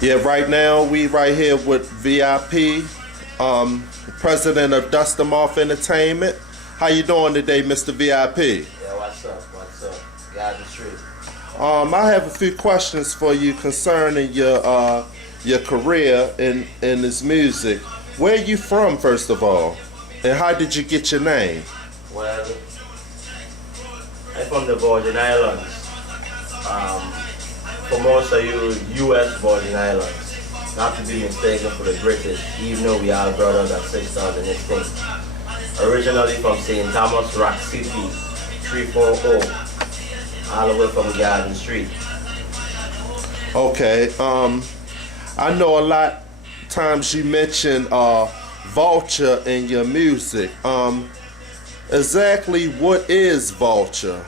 Yeah, right now we right here with V.I.P, president of Dust 'Em Off Entertainment. How you doing today, Mr. V.I.P? Yeah, what's up? What's up? God the street. I have a few questions for you concerning your career in this music. Where you from, first of all, and how did you get your name? Well, I'm from the Virgin Islands. For most of you, U.S. Virgin Islands. Not to be mistaken for the British, even though we are brothers and sisters in this thing. Originally from St. Thomas, Rock City, 340, all the way from Garden Street. Okay, I know a lot times you mention vulture in your music. Exactly what is vulture?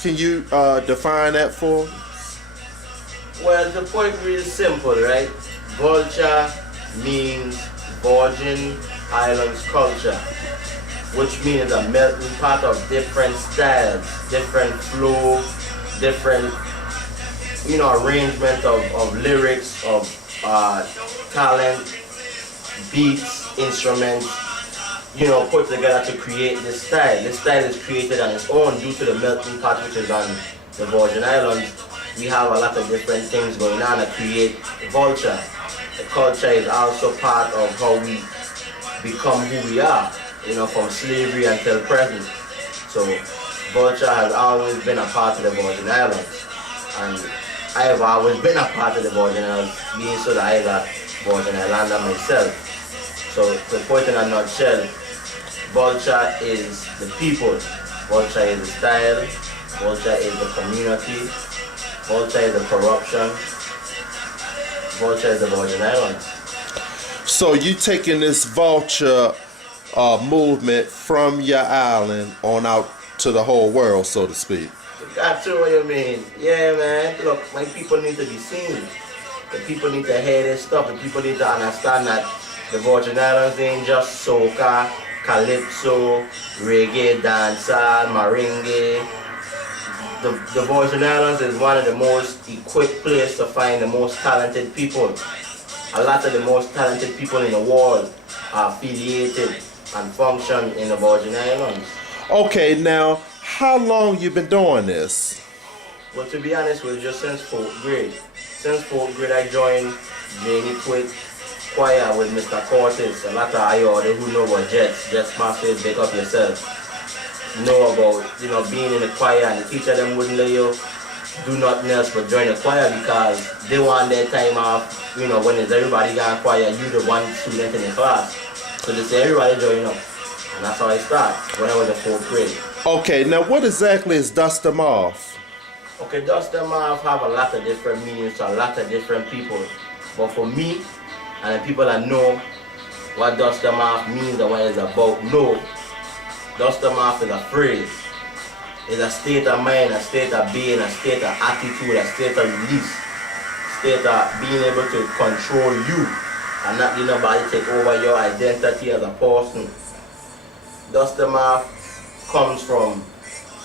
Can you define that for us? Well, the point really simple, right? Vulture means Virgin Islands culture, which means a melting pot of different styles, different flow, different, arrangement of lyrics, of talent, beats, instruments, put together to create this style. This style is created on its own due to the melting pot which is on the Virgin Islands. We have a lot of different things going on to create vulture. The culture is also part of how we become who we are, from slavery until present. So vulture has always been a part of the Virgin Islands. And I have always been a part of the Virgin Islands, being so that I am a Virgin Islander myself. So to put in a nutshell, vulture is the people, vulture is the style, vulture is the community, vulture is the corruption, vulture is the Virgin Islands. So you taking this vulture movement from your island on out to the whole world, so to speak? That's what you mean. Yeah, man. Look, my people need to be seen. The people need to hear this stuff. The people need to understand that the Virgin Islands ain't just soca, calypso, reggae, dancehall, merengue. The Virgin Islands is one of the most equipped places to find the most talented people. A lot of the most talented people in the world are affiliated and function in the Virgin Islands. Okay, now, how long you been doing this? Well, to be honest with you, just since 4th grade. Since 4th grade, I joined Janie Quit choir with Mr. Cortis. A lot of IOD who know about Jets Masters, bake up yourself. Know about, being in the choir, and the teacher them wouldn't let you do nothing else but join the choir because they want their time off, when it's everybody got choir, you the one student in the class. So they say everybody join up. And that's how I start when I was in 4th grade. Okay, now what exactly is Dust 'Em Off? Okay, Dust 'Em Off have a lot of different meanings to a lot of different people. But for me, and the people that know what Dust 'Em Off means and what it's about, know Dust 'Em Off is a phrase. It's a state of mind, a state of being, a state of attitude, a state of release, a state of being able to control you and not let nobody take over your identity as a person. Dust 'Em Off comes from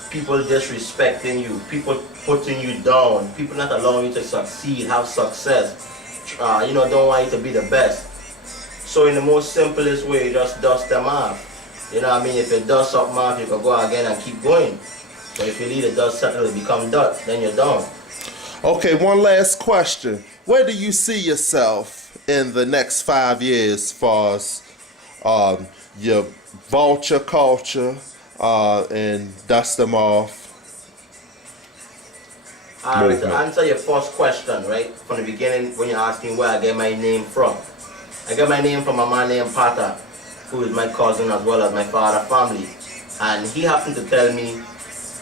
people disrespecting you, people putting you down, people not allowing you to succeed, have success, don't want you to be the best. So in the most simplest way, you just dust them off. You know what I mean? If you dust something off, you can go again and keep going. But if you leave the dust settle, it become dust, then you're done. Okay, one last question. Where do you see yourself in the next 5 years as far as your vulture culture and Dust 'Em Off? Alright, to answer your first question, right, from the beginning when you're asking where I get my name from. I get my name from a man named Pata, who is my cousin as well as my father's family. And he happened to tell me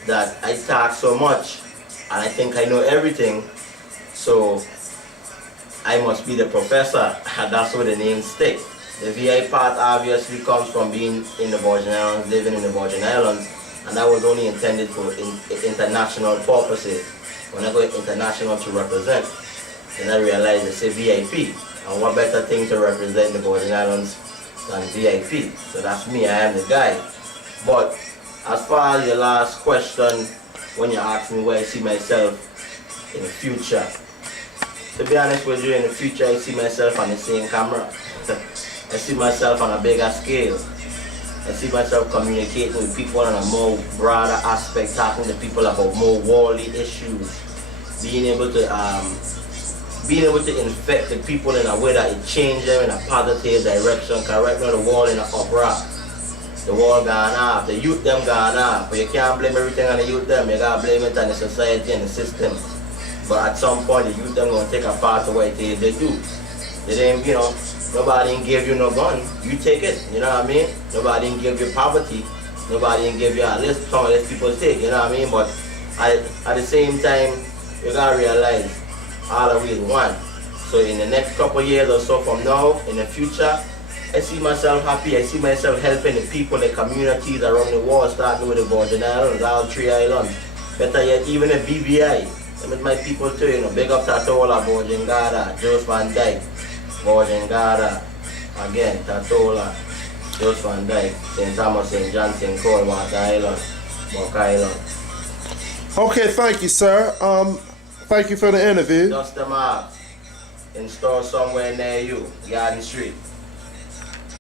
that I talk so much and I think I know everything, so I must be the professor, and that's where the name sticks. The VI part obviously comes from being in the Virgin Islands, living in the Virgin Islands, and that was only intended for international purposes. When I go international to represent, then I realized it's a VIP. And what better thing to represent the Virgin Islands than VIP? So that's me, I am the guy. But as far as your last question, when you ask me where I see myself in the future, To be honest with you, in the future, I see myself on the same camera. I see myself on a bigger scale. I see myself communicating with people on a more broader aspect, talking to people about more worldly issues, being able to infect the people in a way that it change them in a positive direction. Cause right now the world in a uproar. The world gone off, the youth them gone off. But you can't blame everything on the youth them, you gotta blame it on the society and the system. But at some point the youth them gonna take a part of what they do. They didn't, you know, nobody didn't give you no gun, you take it, you know what I mean? Nobody didn't give you poverty, nobody didn't give you a list, some of these people take, you know what I mean? But at the same time, you gotta realize all of we is one. So in the next couple years or so from now, in the future, I see myself happy, I see myself helping the people, the communities around the world, starting with the Virgin Islands, all 3 islands. Better yet, even the BVI. Them is my people too, you know, big up Tatola, Virgin Garda, Joseph Van Dyke, Virgin Garda, again, Tatola, Joseph Van Dyke, St. Thomas, St. John, St. Paul, Water Island, Mock Island. Okay, thank you, sir. Thank you for the interview. Just the marks in store somewhere near you, Garden Street.